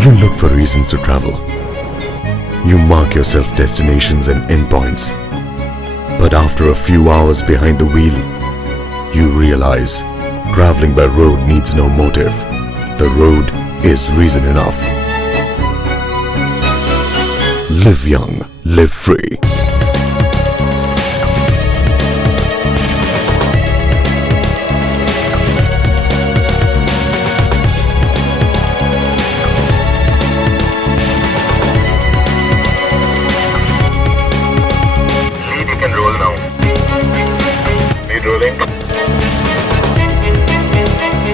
You look for reasons to travel. You mark yourself destinations and endpoints. But after a few hours behind the wheel, you realize traveling by road needs no motive. The road is reason enough. Live young, live free.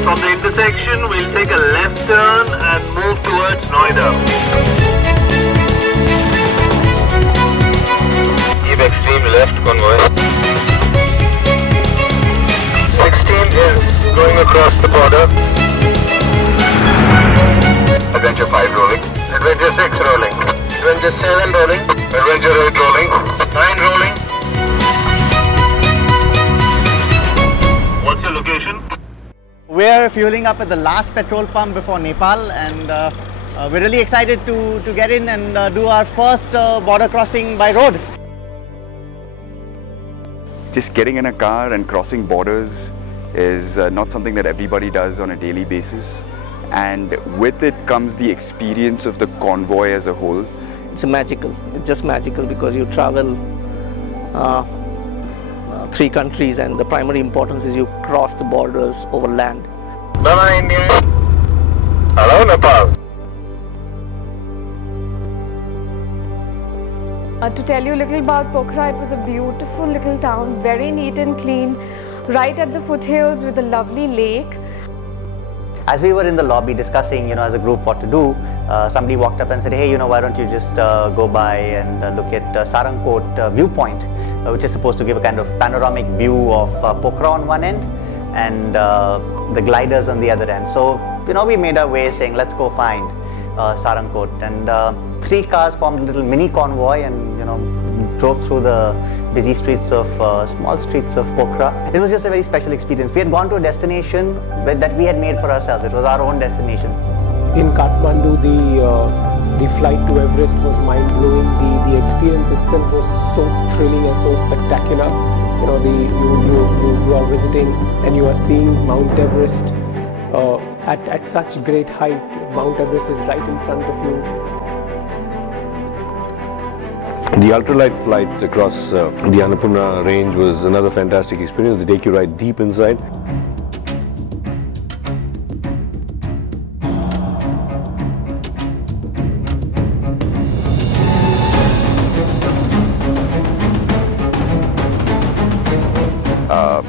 From the intersection, we'll take a left turn and move towards Noida. Keep extreme left, convoy. 16 is going across the border. Adventure 5 rolling. Adventure 6 rolling. Adventure 7 rolling. Adventure 8 rolling. 9 rolling. What's your location? We're fueling up at the last petrol pump before Nepal, and we're really excited to get in and do our first border crossing by road. Just getting in a car and crossing borders is not something that everybody does on a daily basis, and with it comes the experience of the convoy as a whole. It's magical. It's just magical because you travel 3 countries, and the primary importance is you cross the borders over land. Bye-bye, India. Hello, Nepal. To tell you a little about Pokhara, it was a beautiful little town, very neat and clean, right at the foothills with a lovely lake. As we were in the lobby discussing, as a group what to do, somebody walked up and said, hey, why don't you just go by and look at Sarangkot viewpoint, which is supposed to give a kind of panoramic view of Pokhara on one end and the gliders on the other end. So, we made our way saying, let's go find Sarangkot. And 3 cars formed a little mini convoy and, drove through the busy streets of, small streets of Pokhara. It was just a very special experience. We had gone to a destination that we had made for ourselves. It was our own destination. In Kathmandu, the flight to Everest was mind-blowing. The experience itself was so thrilling and so spectacular. You are visiting and you are seeing Mount Everest at such great height. Mount Everest is right in front of you. The ultralight flight across the Annapurna range was another fantastic experience. They take you right deep inside.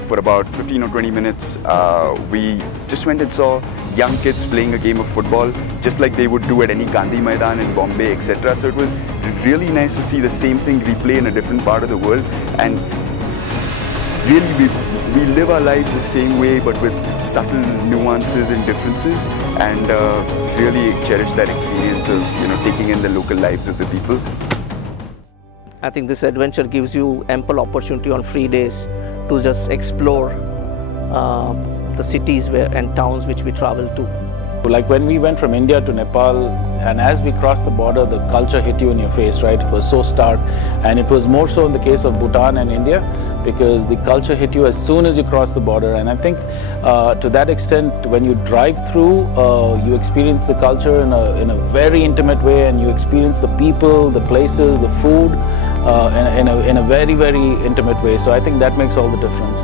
For about 15 or 20 minutes, we just went and saw young kids playing a game of football, just like they would do at any Gandhi Maidan in Bombay, etc. So it was really nice to see the same thing replay in a different part of the world, and really we live our lives the same way but with subtle nuances and differences, and really cherish that experience of taking in the local lives of the people. I think this adventure gives you ample opportunity on free days to just explore the cities and towns which we travel to. Like when we went from India to Nepal, and as we crossed the border, the culture hit you in your face, right? It was so stark, and it was more so in the case of Bhutan and India, because the culture hit you as soon as you cross the border. And I think to that extent, when you drive through, you experience the culture in a very intimate way, and you experience the people, the places, the food in a very, very intimate way. So I think that makes all the difference.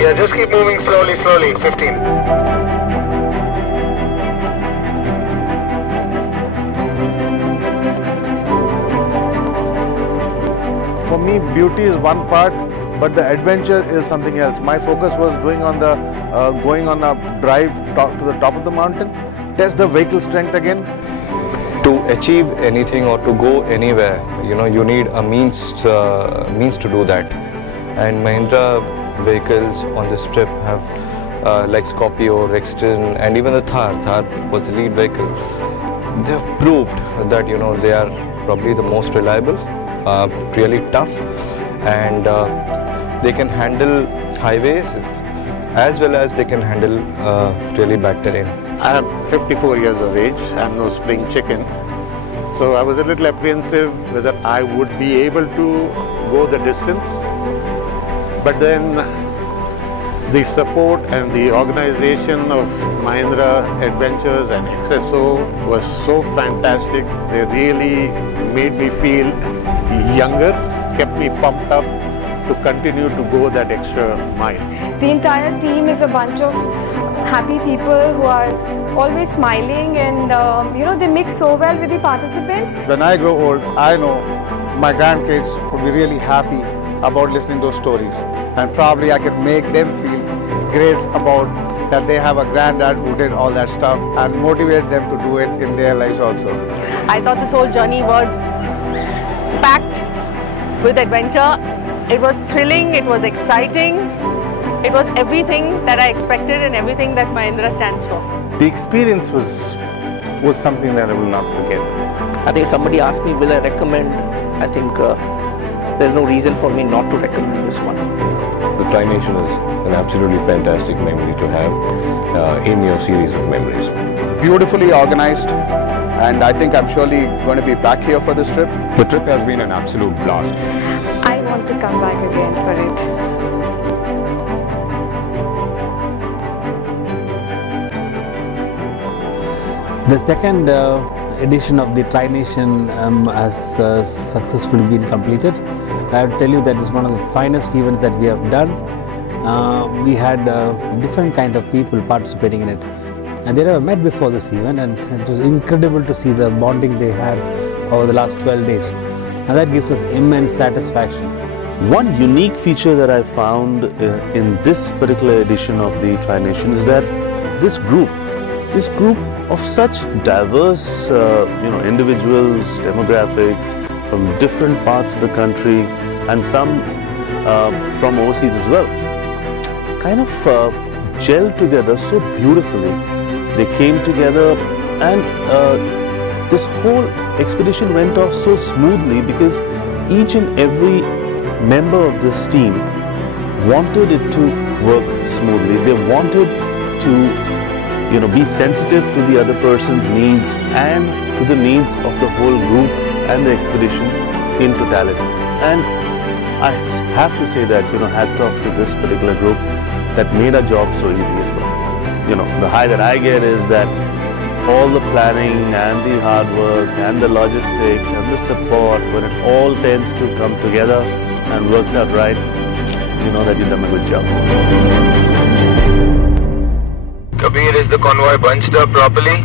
Yeah, just keep moving slowly, 15. For me, beauty is one part, but the adventure is something else. My focus was going on a drive to the top of the mountain, test the vehicle strength again. To achieve anything or to go anywhere, you need a means to do that. And Mahindra vehicles on this trip have like Scorpio, Rexton, and even the Thar. Thar was the lead vehicle. They have proved that they are probably the most reliable, really tough, and they can handle highways as well as they can handle really bad terrain. I am 54 years of age. I am no spring chicken. So I was a little apprehensive whether I would be able to go the distance. But then the support and the organization of Mahindra Adventures and XSO was so fantastic. They really made me feel younger, kept me pumped up to continue to go that extra mile. The entire team is a bunch of happy people who are always smiling, and they mix so well with the participants. When I grow old, I know my grandkids would be really happy about listening to those stories, and probably I can make them feel great about that they have a granddad who did all that stuff, and motivate them to do it in their lives also. I thought this whole journey was packed with adventure. It was thrilling, it was exciting, it was everything that I expected and everything that Mahindra stands for. The experience was something that I will not forget. I think if somebody asked me, will I recommend, I think there's no reason for me not to recommend this one. The Tri-Nation is an absolutely fantastic memory to have in your series of memories. Beautifully organized, and I think I'm surely going to be back here for this trip. The trip has been an absolute blast. I want to come back again for it. The second edition of the Tri-Nation has successfully been completed. I have to tell you that it's one of the finest events that we have done. We had different kind of people participating in it, and they never met before this event, and it was incredible to see the bonding they had over the last 12 days, and that gives us immense satisfaction. One unique feature that I found in this particular edition of the Tri-Nation is that this group of such diverse individuals, demographics from different parts of the country, and some from overseas as well, kind of gelled together so beautifully. They came together, and this whole expedition went off so smoothly because each and every member of this team wanted it to work smoothly. They wanted to be sensitive to the other person's needs and to the needs of the whole group and the expedition in totality. And I have to say that, hats off to this particular group that made our job so easy as well. The high that I get is that all the planning and the hard work and the logistics and the support, when it all tends to come together and works out right, you know that you've done a good job. Kabir, is the convoy bunched up properly?